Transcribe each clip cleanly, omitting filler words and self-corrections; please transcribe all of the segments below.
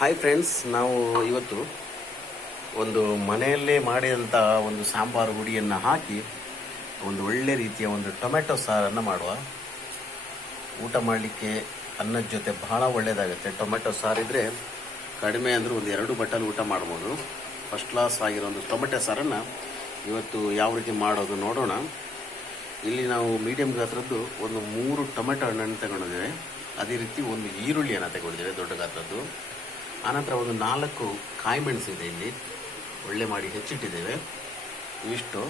Hi friends, ನಾವು ಇವತ್ತು ಒಂದು ಮನೆಯಲ್ಲೇ ಮಾಡಿದಂಥ ಒಂದು ಸಾಂಬಾರು ಹುಡಿಯನ್ನು ಹಾಕಿ ಒಂದು ಒಳ್ಳೆ ರೀತಿಯ ಒಂದು ಟೊಮೆಟೊ ಸಾರನ್ನು ಮಾಡುವ. ಊಟ ಮಾಡಲಿಕ್ಕೆ ಅನ್ನದ ಜೊತೆ ಬಹಳ ಒಳ್ಳೆಯದಾಗುತ್ತೆ. ಟೊಮೆಟೊ ಸಾರಿದ್ರೆ ಕಡಿಮೆ ಅಂದರೂ ಒಂದು 2 ಬಟ್ಟಲು ಊಟ ಮಾಡ್ಬೋದು. ಫಸ್ಟ್ ಕ್ಲಾಸ್ ಆಗಿರೋ ಒಂದು ಟೊಮೆಟೊ ಸಾರನ್ನು ಇವತ್ತು ಯಾವ ರೀತಿ ಮಾಡೋದು ನೋಡೋಣ. ಇಲ್ಲಿ ನಾವು ಮೀಡಿಯಮ್ ಗಾತ್ರದ್ದು ಒಂದು 3 ಟೊಮೆಟೊ ಹಣ್ಣನ್ನು ತಗೊಂಡಿದ್ದೇವೆ. ಅದೇ ರೀತಿ ಒಂದು ಈರುಳ್ಳಿಯನ್ನು ತಗೊಂಡಿದ್ದೇವೆ ದೊಡ್ಡ ಗಾತ್ರದ್ದು. ಆನಂತರ ಒಂದು 4 ಕಾಯಿ ಮೆಣಸು ಇದೆ, ಇಲ್ಲಿ ಒಳ್ಳೆ ಮಾಡಿ ಹೆಚ್ಚಿಟ್ಟಿದ್ದೇವೆ ಇವಿಷ್ಟು.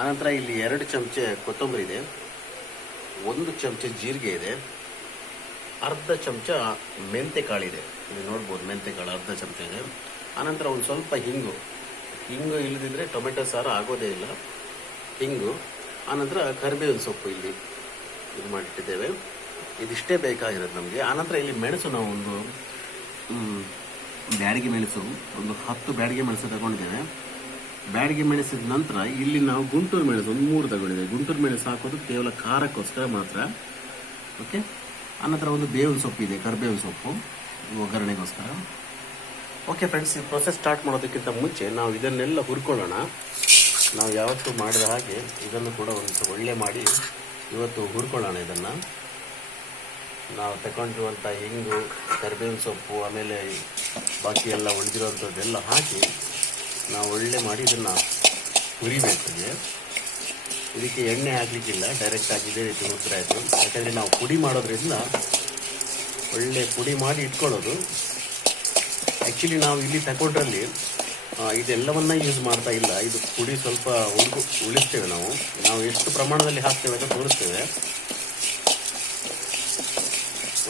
ಆನಂತರ ಇಲ್ಲಿ 2 ಚಮಚೆ ಕೊತ್ತಂಬರಿ ಇದೆ, 1 ಚಮಚೆ ಜೀರಿಗೆ ಇದೆ, ಅರ್ಧ ಚಮಚ ಮೆಂತೆಕಾಳಿದೆ. ಇಲ್ಲಿ ನೋಡ್ಬೋದು ಮೆಂತೆಕಾಳು ಅರ್ಧ ಚಮಚ ಇದೆ. ಆನಂತರ ಒಂದು ಸ್ವಲ್ಪ ಹಿಂಗು ಇಲ್ಲದಿದ್ದರೆ ಟೊಮೆಟೊ ಸಾರು ಆಗೋದೇ ಇಲ್ಲ, ಹಿಂಗು. ಆನಂತರ ಕರಿಬೇವಿನ ಸೊಪ್ಪು ಇಲ್ಲಿ ಇದು ಮಾಡಿಟ್ಟಿದ್ದೇವೆ. ಇದಿಷ್ಟೇ ಬೇಕಾಗಿರೋದು ನಮಗೆ. ಆನಂತರ ಇಲ್ಲಿ ಮೆಣಸು ನಾವು ಒಂದು ಬ್ಯಾಡಿಗೆ ಮೆಣಸು ಒಂದು 10 ಬ್ಯಾಡಿಗೆ ಮೆಣಸು ತಗೊಂಡಿದ್ದೇವೆ. ಬ್ಯಾಡಿಗೆ ಮೆಣಸಿದ ನಂತರ ಇಲ್ಲಿ ನಾವು ಗುಂಟೂರು ಮೆಣಸು ಒಂದು 3 ತಗೊಂಡಿದ್ದೇವೆ. ಗುಂಟೂರು ಮೆಣಸು ಹಾಕೋದು ಕೇವಲ ಖಾರಕ್ಕೋಸ್ಕರ ಮಾತ್ರ. ಓಕೆ. ಆನಂತರ ಒಂದು ಬೇವಿನ ಸೊಪ್ಪು ಇದೆ, ಕರಿಬೇವಿನ ಸೊಪ್ಪು ಒಗ್ಗರಣೆಗೋಸ್ಕರ. ಓಕೆ ಫ್ರೆಂಡ್ಸ್, ಈ ಪ್ರೊಸೆಸ್ ಸ್ಟಾರ್ಟ್ ಮಾಡೋದಕ್ಕಿಂತ ಮುಂಚೆ ನಾವು ಇದನ್ನೆಲ್ಲ ಹುರ್ಕೊಳ್ಳೋಣ. ನಾವು ಯಾವತ್ತೂ ಮಾಡಿದ ಹಾಗೆ ಇದನ್ನು ಕೂಡ ಒಂದು ಒಳ್ಳೆ ಮಾಡಿ ಇವತ್ತು ಹುರ್ಕೊಳ್ಳೋಣ. ಇದನ್ನು ನಾವು ತಗೊಂಡಿರುವಂಥ ಹಿಂಗು, ಕರಿಬೇವಿನ ಸೊಪ್ಪು, ಆಮೇಲೆ ಬಾಕಿ ಎಲ್ಲ ಉಳಿದಿರುವಂಥದ್ದೆಲ್ಲ ಹಾಕಿ ನಾವು ಒಳ್ಳೆ ಮಾಡಿ ಇದನ್ನು ಹುರಿಬೇಕು. ಇದಕ್ಕೆ ಎಣ್ಣೆ ಹಾಕಲಿಕ್ಕಿಲ್ಲ, ಡೈರೆಕ್ಟಾಗಿ ಇದೇ ರೀತಿ ಹುರಿದ್ರೆ ಆಯಿತು. ಯಾಕಂದರೆ ನಾವು ಪುಡಿ ಮಾಡೋದ್ರಿಂದ ಒಳ್ಳೆ ಪುಡಿ ಮಾಡಿ ಇಟ್ಕೊಳ್ಳೋದು. ಆ್ಯಕ್ಚುಲಿ ನಾವು ಇಲ್ಲಿ ತಗೊಂಡ್ರಲ್ಲಿ ಇದೆಲ್ಲವನ್ನ ಯೂಸ್ ಮಾಡ್ತಾ ಇಲ್ಲ. ಇದು ಪುಡಿ ಸ್ವಲ್ಪ ಉಳಿಸ್ತೇವೆ. ನಾವು ಎಷ್ಟು ಪ್ರಮಾಣದಲ್ಲಿ ಹಾಕ್ತೇವೆ ಅಂತ ತೋರಿಸ್ತೇವೆ.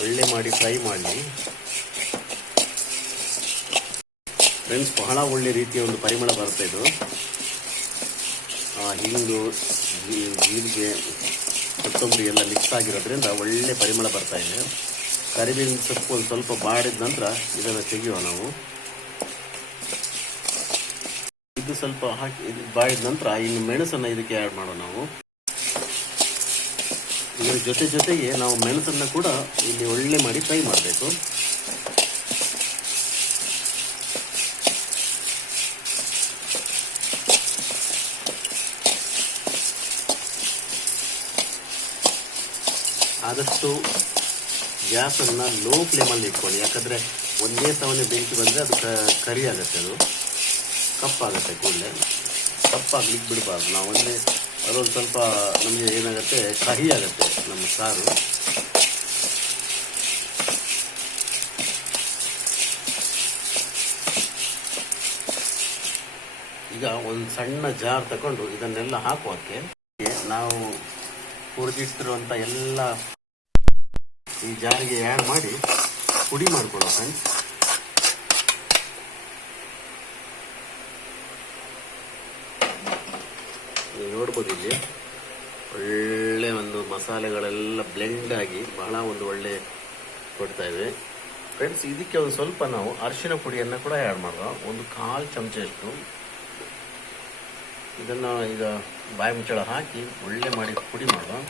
ಒಳ್ಳೆ ಮಾಡಿ ಫ್ರೈ ಮಾಡಿ ಫ್ರೆಂಡ್ಸ್. ಬಹಳ ಒಳ್ಳೆ ರೀತಿಯ ಒಂದು ಪರಿಮಳ ಬರುತ್ತೆ ಇದು. ಹಿಂಗು, ಜೀರಿಗೆ, ಕೊತ್ತಂಬರಿ ಎಲ್ಲ ಮಿಕ್ಸ್ ಆಗಿರೋದ್ರಿಂದ ಒಳ್ಳೆ ಪರಿಮಳ ಬರ್ತಾ ಇದೆ. ಕರಿಬೇವಿನ ಸೊಪ್ಪು ಒಂದು ಸ್ವಲ್ಪ ಬಾಡಿದ ನಂತರ ಇದನ್ನು ತೆಗೆಯುವ ನಾವು. ಇದು ಸ್ವಲ್ಪ ಹಾಕಿ ಇದು ಬಾಡಿದ ನಂತರ ಇನ್ನು ಮೆಣಸನ್ನು ಇದಕ್ಕೆ ಆ್ಯಡ್ ಮಾಡೋಣ ನಾವು. ಇದರ ಜೊತೆಗೆ ನಾವು ಮೆಣಸನ್ನು ಕೂಡ ಇಲ್ಲಿ ಒಳ್ಳೆ ಮಾಡಿ ಫ್ರೈ ಮಾಡಬೇಕು. ಆದಷ್ಟು ಗ್ಯಾಸನ್ನು ಲೋ ಫ್ಲೇಮಲ್ಲಿ ಇಟ್ಕೊಳ್ಳಿ. ಯಾಕಂದರೆ ಒಂದೇ ಸವನೆ ಬೆಂಕಿ ಬಂದರೆ ಅದು ಕರಿ ಆಗುತ್ತೆ, ಅದು ಕಪ್ಪಾಗುತ್ತೆ. ಕೂಡಲೇ ಕಪ್ಪಾಗ್ಲಿಕ್ಕೆ ಬಿಡಬಾರ್ದು ನಾವು. ಅದೊಂದು ಸ್ವಲ್ಪ ನಮಗೆ ಏನಾಗುತ್ತೆ, ಕಹಿ ಆಗುತ್ತೆ ನಮ್ಮ ಸಾರು. ಈಗ ಒಂದು ಸಣ್ಣ ಜಾರ್ ತಗೊಂಡು ಇದನ್ನೆಲ್ಲ ಹಾಕುವಕ್ಕೆ ನಾವು ಹುರಿದಿಟ್ಟಿರುವಂಥ ಎಲ್ಲ ಈ ಜಾರಿಗೆ ಆ್ಯಡ್ ಮಾಡಿ ಪುಡಿ ಮಾಡ್ಕೊಳ್ಳೋ ಫ್ರೆಂಡ್ಸ್. ನೀವು ನೋಡ್ಬೋದು ಇಲ್ಲಿ ಒಳ್ಳೆ ಒಂದು ಮಸಾಲೆಗಳೆಲ್ಲ ಬ್ಲೆಂಡ್ ಆಗಿ ಬಹಳ ಒಂದು ಒಳ್ಳೆ ಕೊಡ್ತಾ ಇವೆ ಫ್ರೆಂಡ್ಸ್. ಇದಕ್ಕೆ ಒಂದು ಸ್ವಲ್ಪ ನಾವು ಅರಿಶಿನ ಪುಡಿಯನ್ನು ಕೂಡ ಆ್ಯಡ್ ಮಾಡುವ, ಒಂದು 1/4 ಚಮಚಷ್ಟು. ಇದನ್ನು ಈಗ ಬಾಯಿ ಮುಚ್ಚಳ ಹಾಕಿ ಒಳ್ಳೆ ಮಾಡಿ ಪುಡಿ ಮಾಡುವ.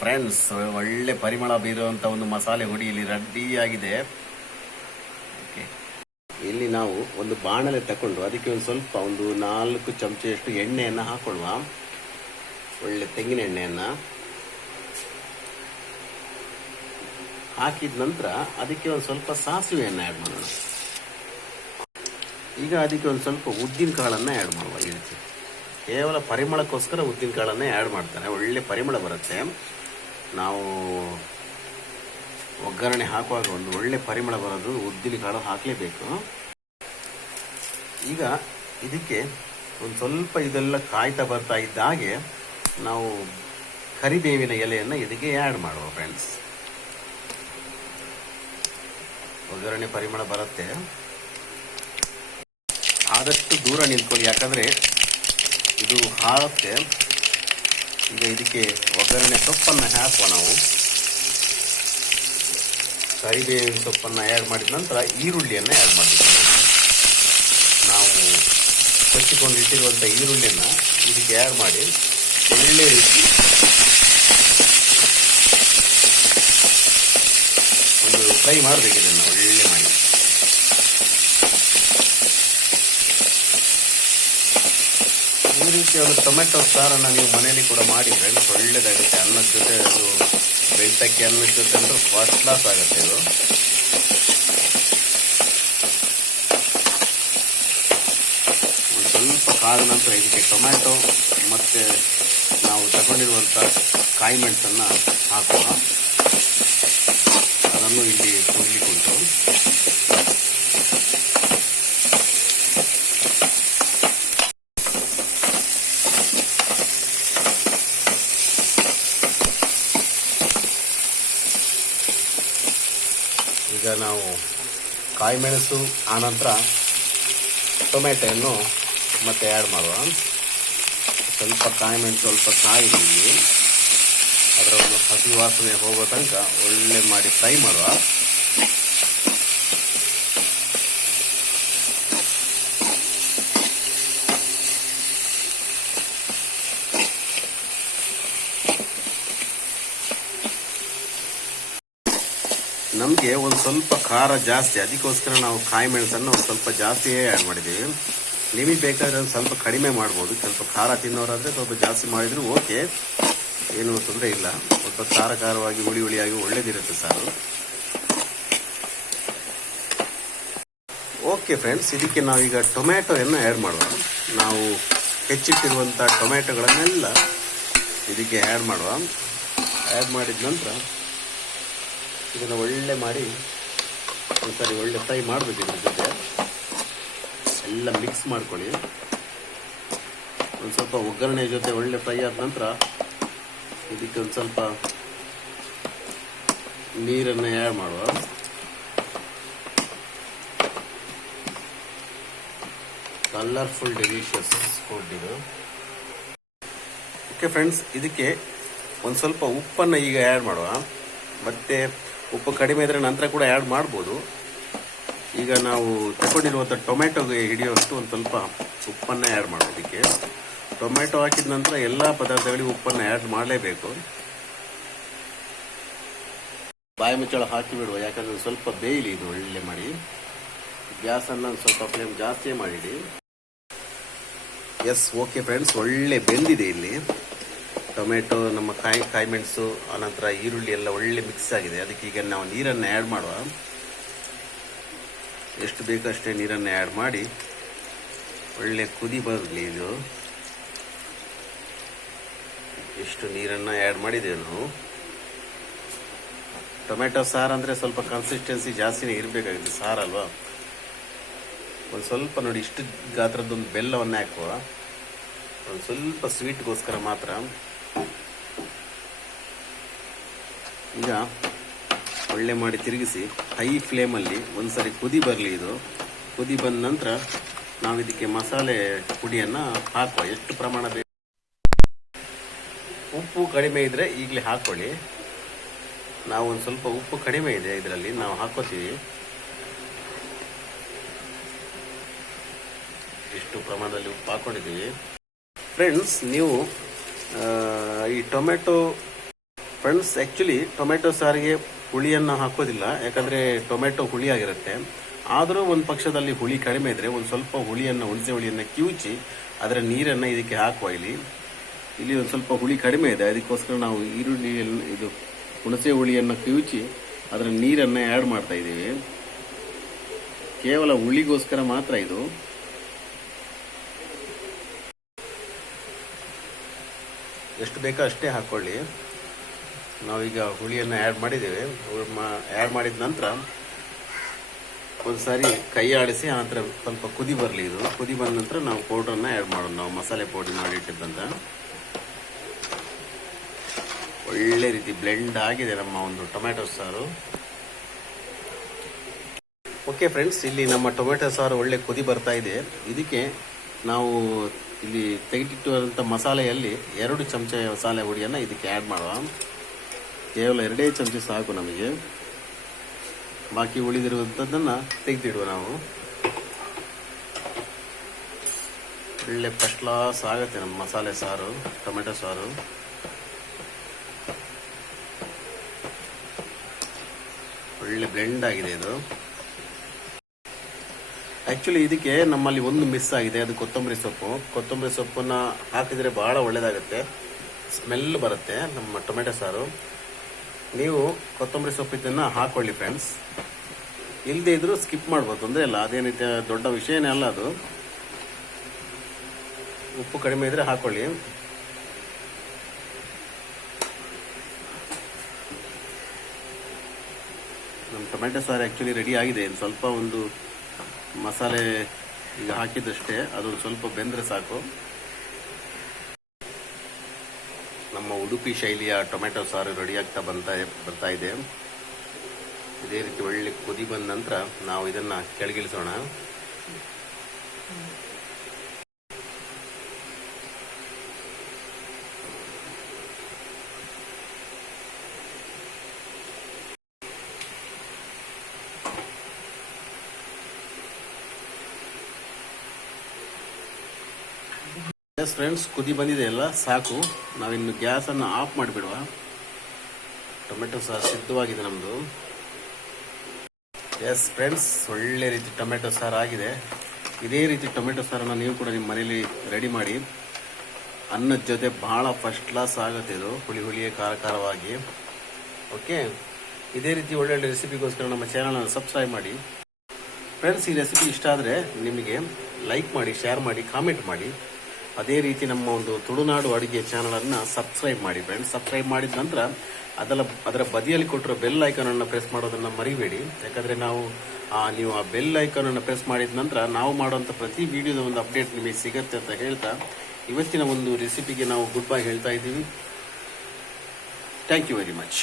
ಫ್ರೆಂಡ್ಸ್, ಒಳ್ಳೆ ಪರಿಮಳ ಬೀರುವಂಥ ಒಂದು ಮಸಾಲೆ ಹುಡಿ ಇಲ್ಲಿ ರೆಡಿಯಾಗಿದೆ. ಓಕೆ. ಇಲ್ಲಿ ನಾವು ಒಂದು ಬಾಣಲೆ ತಗೊಂಡು ಅದಕ್ಕೆ ಒಂದು ಸ್ವಲ್ಪ ಒಂದು 4 ಚಮಚೆಯಷ್ಟು ಎಣ್ಣೆಯನ್ನು ಹಾಕೊಳ್ಳುವ. ಒಳ್ಳೆ ತೆಂಗಿನ ಎಣ್ಣೆಯನ್ನು ಹಾಕಿದ ನಂತರ ಅದಕ್ಕೆ ಒಂದು ಸ್ವಲ್ಪ ಸಾಸಿವೆಯನ್ನು ಆ್ಯಡ್ ಮಾಡೋಣ. ಈಗ ಅದಕ್ಕೆ ಒಂದು ಸ್ವಲ್ಪ ಉದ್ದಿನ ಕಾಳನ್ನು ಆ್ಯಡ್ ಮಾಡುವ. ಈ ರೀತಿ ಕೇವಲ ಪರಿಮಳಕ್ಕೋಸ್ಕರ ಉದ್ದಿನ ಕಾಳನ್ನೇ ಆ್ಯಡ್ ಮಾಡ್ತಾರೆ, ಒಳ್ಳೆ ಪರಿಮಳ ಬರುತ್ತೆ. ನಾವು ಒಗ್ಗರಣೆ ಹಾಕುವಾಗ ಒಂದು ಒಳ್ಳೆ ಪರಿಮಳ ಬರೋದು ಉದ್ದಿನ ಕಾಳು ಹಾಕಲೇಬೇಕು. ಈಗ ಇದಕ್ಕೆ ಒಂದು ಸ್ವಲ್ಪ ಇದೆಲ್ಲ ಕಾಯ್ತಾ ಬರ್ತಾ ಇದ್ದಾಗೆ ನಾವು ಕರಿಬೇವಿನ ಎಲೆಯನ್ನು ಇದಕ್ಕೆ ಆ್ಯಡ್ ಮಾಡುವ ಫ್ರೆಂಡ್ಸ್. ಒಗ್ಗರಣೆ ಪರಿಮಳ ಬರುತ್ತೆ. ಆದಷ್ಟು ದೂರ ನಿಂತ್ಕೊಳ್ಳಿ, ಯಾಕಂದರೆ ಇದು ಹಾರುತ್ತೆ. ಈಗ ಇದಕ್ಕೆ ಒಗ್ಗರಣೆ ಸೊಪ್ಪನ್ನು ಹಾಕುವ ನಾವು. ಕರಿಬೇವಿನ ಸೊಪ್ಪನ್ನು ಆ್ಯಡ್ ಮಾಡಿದ ನಂತರ ಈರುಳ್ಳಿಯನ್ನು ಆ್ಯಡ್ ಮಾಡಿದ್ದೀವಿ. ನಾವು ಕೊಚ್ಚಿಕೊಂಡಿಟ್ಟಿರುವಂಥ ಈರುಳ್ಳಿಯನ್ನು ಇದಕ್ಕೆ ಆ್ಯಡ್ ಮಾಡಿ ಒಳ್ಳೆ ರೀತಿ ಒಂದು ಫ್ರೈ ಮಾಡಬೇಕು. ಇದನ್ನು ಒಳ್ಳೆ ಮಾಡಿ ಈ ರೀತಿ ಒಂದು ಟೊಮೆಟೊ ಸಾರನ್ನು ನೀವು ಮನೆಯಲ್ಲಿ ಕೂಡ ಮಾಡಿ ಫ್ರೆಂಡ್ಸ್, ಒಳ್ಳೆಯದಾಗುತ್ತೆ. ಅನ್ನದ ಜೊತೆ ಅದು ಬೆಳ್ತಕ್ಕಿ ಅನ್ನದ ಜೊತೆ ಅಂದ್ರೆ ಫಸ್ಟ್ ಕ್ಲಾಸ್ ಆಗುತ್ತೆ ಇದು. ಒಂದು ಸ್ವಲ್ಪ ಕಾದ ನಂತರ ಇದಕ್ಕೆ ಟೊಮ್ಯಾಟೊ ಮತ್ತು ನಾವು ತಗೊಂಡಿರುವಂಥ ಕಾಯಿ ಮೆಣಸನ್ನು ಹಾಕುವ. ಅದನ್ನು ಇಲ್ಲಿ ಹುರ್ಲಿಕ್ಕುಂಟು. ಈಗ ನಾವು ಕಾಯಿ ಮೆಣಸು ಆನಂತರ ಟೊಮೆಟೊಯನ್ನು ಮತ್ತೆ ಆ್ಯಡ್ ಮಾಡುವ. ಸ್ವಲ್ಪ ಕಾಯಿ ಮೆಣಸು ಸ್ವಲ್ಪ ಕಾಯಿದ್ದೀವಿ, ಅದರ ಒಂದು ಹಸಿ ವಾಸನೆ ಹೋಗೋ ತನಕ ಒಳ್ಳೆ ಮಾಡಿ ಫ್ರೈ ಮಾಡುವ. ನಮಗೆ ಒಂದು ಸ್ವಲ್ಪ ಖಾರ ಜಾಸ್ತಿ, ಅದಕ್ಕೋಸ್ಕರ ನಾವು ಕಾಯಿ ಮೆಣಸನ್ನು ಒಂದು ಸ್ವಲ್ಪ ಜಾಸ್ತಿಯೇ ಆ್ಯಡ್ ಮಾಡಿದ್ದೀವಿ. ನಿಮಗೆ ಬೇಕಾದರೆ ಒಂದು ಸ್ವಲ್ಪ ಕಡಿಮೆ ಮಾಡ್ಬೋದು. ಸ್ವಲ್ಪ ಖಾರ ತಿನ್ನೋರಾದರೆ ಸ್ವಲ್ಪ ಜಾಸ್ತಿ ಮಾಡಿದರೂ ಓಕೆ, ಏನೂ ತೊಂದರೆ ಇಲ್ಲ. ಸ್ವಲ್ಪ ಖಾರವಾಗಿ ಹುಳಿ ಹುಳಿಯಾಗಿ ಒಳ್ಳೇದಿರುತ್ತೆ ಸಾರು. ಓಕೆ ಫ್ರೆಂಡ್ಸ್, ಇದಕ್ಕೆ ನಾವೀಗ ಟೊಮ್ಯಾಟೊಯನ್ನು ಆ್ಯಡ್ ಮಾಡುವ. ನಾವು ಹೆಚ್ಚಿಟ್ಟಿರುವಂಥ ಟೊಮ್ಯಾಟೊಗಳನ್ನೆಲ್ಲ ಇದಕ್ಕೆ ಆ್ಯಡ್ ಮಾಡುವ. ಆ್ಯಡ್ ಮಾಡಿದ ನಂತರ ಇದನ್ನು ಒಳ್ಳೆ ಮಾಡಿ ಒಂದ್ಸರಿ ಒಳ್ಳೆ ಫ್ರೈ ಮಾಡಬೇಕು. ಇದ್ರ ಜೊತೆ ಎಲ್ಲ ಮಿಕ್ಸ್ ಮಾಡ್ಕೊಳ್ಳಿ. ಒಂದು ಸ್ವಲ್ಪ ಒಗ್ಗರಣೆ ಜೊತೆ ಒಳ್ಳೆ ಫ್ರೈ ಆದ ನಂತರ ಇದಕ್ಕೆ ಒಂದು ಸ್ವಲ್ಪ ನೀರನ್ನು ಆ್ಯಡ್ ಮಾಡುವ. ಕಲರ್ಫುಲ್ ಡೆಲಿಷಿಯಸ್ ಫುಡ್ ಇದು. ಓಕೆ ಫ್ರೆಂಡ್ಸ್, ಇದಕ್ಕೆ ಒಂದು ಸ್ವಲ್ಪ ಉಪ್ಪನ್ನು ಈಗ ಆ್ಯಡ್ ಮಾಡುವ. ಮತ್ತು ಉಪ್ಪು ಕಡಿಮೆ ಇದ್ದರೆ ನಂತರ ಕೂಡ ಆ್ಯಡ್ ಮಾಡ್ಬೋದು. ಈಗ ನಾವು ತಗೊಂಡಿರುವಂಥ ಟೊಮೆಟೊಗೆ ಹಿಡಿಯೋಷ್ಟು ಒಂದು ಸ್ವಲ್ಪ ಉಪ್ಪನ್ನು ಆ್ಯಡ್ ಮಾಡೋದಕ್ಕೆ. ಟೊಮೆಟೊ ಹಾಕಿದ ನಂತರ ಎಲ್ಲ ಪದಾರ್ಥಗಳಿಗೆ ಉಪ್ಪನ್ನು ಆ್ಯಡ್ ಮಾಡಲೇಬೇಕು. ಬಾಯಿ ಮುಚ್ಚಳ ಹಾಕಿ ಬಿಡುವ, ಯಾಕಂದರೆ ಸ್ವಲ್ಪ ಬೇಯಲಿ ಇದು ಒಳ್ಳೆ ಮಾಡಿ. ಗ್ಯಾಸನ್ನು ಸ್ವಲ್ಪ ಫ್ಲೇಮ್ ಜಾಸ್ತಿ ಮಾಡಿಡಿ. ಎಸ್, ಓಕೆ ಫ್ರೆಂಡ್ಸ್, ಒಳ್ಳೆ ಬೆಂದಿದೆ ಇಲ್ಲಿ. ಟೊಮೆಟೊ, ನಮ್ಮ ಕಾಯಿ ಮೆಣಸು, ಆನಂತರ ಈರುಳ್ಳಿ ಎಲ್ಲ ಒಳ್ಳೆ ಮಿಕ್ಸ್ ಆಗಿದೆ. ಅದಕ್ಕೆ ಈಗ ನಾವು ನೀರನ್ನು ಆ್ಯಡ್ ಮಾಡುವ. ಎಷ್ಟು ಬೇಕಷ್ಟೇ ನೀರನ್ನು ಆ್ಯಡ್ ಮಾಡಿ ಒಳ್ಳೆ ಕುದಿ ಬರಲಿ. ಇದು ಎಷ್ಟು ನೀರನ್ನು ಆ್ಯಡ್ ಮಾಡಿದ್ದೇವೆ ನಾವು. ಟೊಮೆಟೊ ಸಾರು ಅಂದರೆ ಸ್ವಲ್ಪ ಕನ್ಸಿಸ್ಟೆನ್ಸಿ ಜಾಸ್ತಿನೇ ಇರಬೇಕಾಗುತ್ತೆ ಸಾರಲ್ವಾ. ಒಂದು ಸ್ವಲ್ಪ ನೋಡಿ, ಇಷ್ಟು ಗಾತ್ರದ್ದೊಂದು ಬೆಲ್ಲವನ್ನು ಹಾಕುವ. ಒಂದು ಸ್ವಲ್ಪ ಸ್ವೀಟ್ಗೋಸ್ಕರ ಮಾತ್ರ. ಈಗ ಒಳ್ಳೆ ಮಾಡಿ ತಿರುಗಿಸಿ ಹೈ ಫ್ಲೇಮಲ್ಲಿ ಒಂದು ಸರಿ ಕುದಿ ಬರಲಿ. ಇದು ಕುದಿ ಬಂದ ನಂತರ ನಾವು ಇದಕ್ಕೆ ಮಸಾಲೆ ಪುಡಿಯನ್ನು ಹಾಕುವ. ಎಷ್ಟು ಪ್ರಮಾಣ ಬೇಕು, ಉಪ್ಪು ಕಡಿಮೆ ಇದ್ದರೆ ಈಗಲೇ ಹಾಕ್ಕೊಳ್ಳಿ. ನಾವು ಒಂದು ಸ್ವಲ್ಪ ಉಪ್ಪು ಕಡಿಮೆ ಇದೆ ಇದರಲ್ಲಿ, ನಾವು ಹಾಕೋತೀವಿ. ಎಷ್ಟು ಪ್ರಮಾಣದಲ್ಲಿ ಉಪ್ಪು ಹಾಕ್ಕೊಂಡಿದ್ದೀವಿ ಫ್ರೆಂಡ್ಸ್. ನೀವು ಈ ಟೊಮೆಟೊ ಫ್ರೆಂಡ್ಸ್, ಆ್ಯಕ್ಚುಲಿ ಟೊಮೆಟೊ ಸಾರಿಗೆ ಹುಳಿಯನ್ನು ಹಾಕೋದಿಲ್ಲ, ಯಾಕಂದರೆ ಟೊಮೆಟೊ ಹುಳಿಯಾಗಿರುತ್ತೆ. ಆದರೂ ಒಂದು ಪಕ್ಷದಲ್ಲಿ ಹುಳಿ ಕಡಿಮೆ ಇದ್ದರೆ ಒಂದು ಸ್ವಲ್ಪ ಹುಣಸೆ ಹುಳಿಯನ್ನು ಕಿವುಚಿ ಅದರ ನೀರನ್ನು ಇದಕ್ಕೆ ಹಾಕುವ. ಇಲ್ಲಿ ಒಂದು ಸ್ವಲ್ಪ ಹುಳಿ ಕಡಿಮೆ ಇದೆ, ಅದಕ್ಕೋಸ್ಕರ ನಾವು ಇದು ಹುಣಸೆ ಹುಳಿಯನ್ನು ಕಿವುಚಿ ಅದರ ನೀರನ್ನು ಆ್ಯಡ್ ಮಾಡ್ತಾ ಇದ್ದೀವಿ. ಕೇವಲ ಹುಳಿಗೋಸ್ಕರ ಮಾತ್ರ ಇದು. ಎಷ್ಟು ಬೇಕೋ ಅಷ್ಟೇ ಹಾಕ್ಕೊಳ್ಳಿ. ನಾವೀಗ ಹುಳಿಯನ್ನು ಆ್ಯಡ್ ಮಾಡಿದ್ದೇವೆ. ಆ್ಯಡ್ ಮಾಡಿದ ನಂತರ ಒಂದು ಸಾರಿ ಕೈ ಆಡಿಸಿ ಆನಂತರ ಸ್ವಲ್ಪ ಕುದಿ ಬರಲಿ. ಇದು ಕುದಿ ಬಂದ ನಂತರ ನಾವು ಪೌಡ್ರನ್ನು ಆ್ಯಡ್ ಮಾಡೋದು. ನಾವು ಮಸಾಲೆ ಪೌಡ್ರ್ ಮಾಡಿಟ್ಟಿದ್ದಂತ ಒಳ್ಳೆ ರೀತಿ ಬ್ಲೆಂಡ್ ಆಗಿದೆ ನಮ್ಮ ಒಂದು ಟೊಮೆಟೊ ಸಾರು. ಓಕೆ ಫ್ರೆಂಡ್ಸ್, ಇಲ್ಲಿ ನಮ್ಮ ಟೊಮೆಟೊ ಸಾರು ಒಳ್ಳೆ ಕುದಿ ಬರ್ತಾ ಇದೆ. ಇದಕ್ಕೆ ನಾವು ಇಲ್ಲಿ ತೆಗೆದಿಟ್ಟಿರುವಂಥ ಮಸಾಲೆಯಲ್ಲಿ 2 ಚಮಚ ಮಸಾಲೆ ಹುಡಿಯನ್ನು ಇದಕ್ಕೆ ಆ್ಯಡ್ ಮಾಡುವ. ಕೇವಲ 2 ಚಮಚ ಸಾಕು ನಮಗೆ. ಬಾಕಿ ಉಳಿದಿರುವಂಥದ್ದನ್ನು ತೆಗೆದಿಡುವ ನಾವು. ಒಳ್ಳೆ ಫಸ್ಟ್ ಕ್ಲಾಸ್ ಆಗುತ್ತೆ ನಮ್ಮ ಮಸಾಲೆ ಸಾರು, ಟೊಮೆಟೊ ಸಾರು. ಒಳ್ಳೆ ಬ್ಲೆಂಡ್ ಆಗಿದೆ ಇದು. ಆ್ಯಕ್ಚುಲಿ ಇದಕ್ಕೆ ನಮ್ಮಲ್ಲಿ ಒಂದು ಮಿಸ್ ಆಗಿದೆ, ಅದು ಕೊತ್ತಂಬರಿ ಸೊಪ್ಪು. ಕೊತ್ತಂಬರಿ ಸೊಪ್ಪನ್ನು ಹಾಕಿದರೆ ಭಾಳ ಒಳ್ಳೆಯದಾಗುತ್ತೆ, ಸ್ಮೆಲ್ ಬರುತ್ತೆ ನಮ್ಮ ಟೊಮೆಟೊ ಸಾರು. ನೀವು ಕೊತ್ತಂಬರಿ ಸೊಪ್ಪು ಇದನ್ನು ಹಾಕೊಳ್ಳಿ ಫ್ರೆಂಡ್ಸ್. ಇಲ್ಲದೇ ಇದ್ರೂ ಸ್ಕಿಪ್ ಮಾಡ್ಬೋದು, ತೊಂದರೆ ಇಲ್ಲ, ಅದೇನೈತೆ ದೊಡ್ಡ ವಿಷಯನೇ ಅಲ್ಲ ಅದು. ಉಪ್ಪು ಕಡಿಮೆ ಇದ್ರೆ ಹಾಕೊಳ್ಳಿ. ನಮ್ಮ ಟೊಮೆಟೊ ಸಾರು ಆ್ಯಕ್ಚುಲಿ ರೆಡಿ ಆಗಿದೆ. ಇದು ಸ್ವಲ್ಪ ಒಂದು ಮಸಾಲೆ ಈಗ ಹಾಕಿದಷ್ಟೇ, ಅದು ಸ್ವಲ್ಪ ಬೆಂದರೆ ಸಾಕು. ನಮ್ಮ ಉಡುಪಿ ಶೈಲಿಯ ಟೊಮೆಟೊ ಸಾರು ರೆಡಿ ಆಗ್ತಾ ಬರ್ತಾ ಇದೆ. ಇದೇ ರೀತಿ ಒಳ್ಳೆ ಕುದಿ ಬಂದ ನಂತರ ನಾವು ಇದನ್ನು ಕೆಳಗಿಳಿಸೋಣ. ಎಸ್ ಫ್ರೆಂಡ್ಸ್, ಕುದಿ ಬಂದಿದೆ ಅಲ್ಲ, ಸಾಕು. ನಾವಿನ್ನು ಗ್ಯಾಸನ್ನು ಆಫ್ ಮಾಡಿಬಿಡುವ. ಟೊಮೆಟೊ ಸಾರು ಸಿದ್ಧವಾಗಿದೆ ನಮ್ಮದು. ಎಸ್ ಫ್ರೆಂಡ್ಸ್, ಒಳ್ಳೆ ರೀತಿ ಟೊಮೆಟೊ ಸಾರು ಆಗಿದೆ. ಇದೇ ರೀತಿ ಟೊಮೆಟೊ ಸಾರನ್ನು ನೀವು ಕೂಡ ನಿಮ್ಮ ಮನೇಲಿ ರೆಡಿ ಮಾಡಿ. ಅನ್ನದ ಜೊತೆ ಭಾಳ ಫಸ್ಟ್ ಕ್ಲಾಸ್ ಆಗುತ್ತೆ ಇದು, ಹುಳಿ ಹುಳಿಯೇ ಖಾರ ಖಾರವಾಗಿ. ಓಕೆ, ಇದೇ ರೀತಿ ಒಳ್ಳೊಳ್ಳೆ ರೆಸಿಪಿಗೋಸ್ಕರ ನಮ್ಮ ಚಾನಲನ್ನು ಸಬ್ಸ್ಕ್ರೈಬ್ ಮಾಡಿ ಫ್ರೆಂಡ್ಸ್. ಈ ರೆಸಿಪಿ ಇಷ್ಟ ಆದರೆ ನಿಮಗೆ ಲೈಕ್ ಮಾಡಿ, ಶೇರ್ ಮಾಡಿ, ಕಾಮೆಂಟ್ ಮಾಡಿ. ಅದೇ ರೀತಿ ನಮ್ಮ ಒಂದು ತುಳುನಾಡು ಅಡುಗೆ ಚಾನಲನ್ನು ಸಬ್ಸ್ಕ್ರೈಬ್ ಮಾಡಿ ಫ್ರೆಂಡ್ಸ್. ಸಬ್ಸ್ಕ್ರೈಬ್ ಮಾಡಿದ ನಂತರ ಅದರ ಬದಿಯಲ್ಲಿ ಕೊಟ್ಟಿರೋ ಬೆಲ್ ಐಕಾನನ್ನು ಪ್ರೆಸ್ ಮಾಡೋದನ್ನು ಮರಿಬೇಡಿ. ಯಾಕಂದರೆ ನೀವು ಆ ಬೆಲ್ ಐಕಾನನ್ನು ಪ್ರೆಸ್ ಮಾಡಿದ ನಂತರ ನಾವು ಮಾಡುವಂಥ ಪ್ರತಿ ವಿಡಿಯೋದ ಒಂದು ಅಪ್ಡೇಟ್ ನಿಮಗೆ ಸಿಗುತ್ತೆ ಅಂತ ಹೇಳ್ತಾ ಇವತ್ತಿನ ಒಂದು ರೆಸಿಪಿಗೆ ನಾವು ಗುಡ್ ಬೈ ಹೇಳ್ತಾ ಇದ್ದೀವಿ. Thank you very much.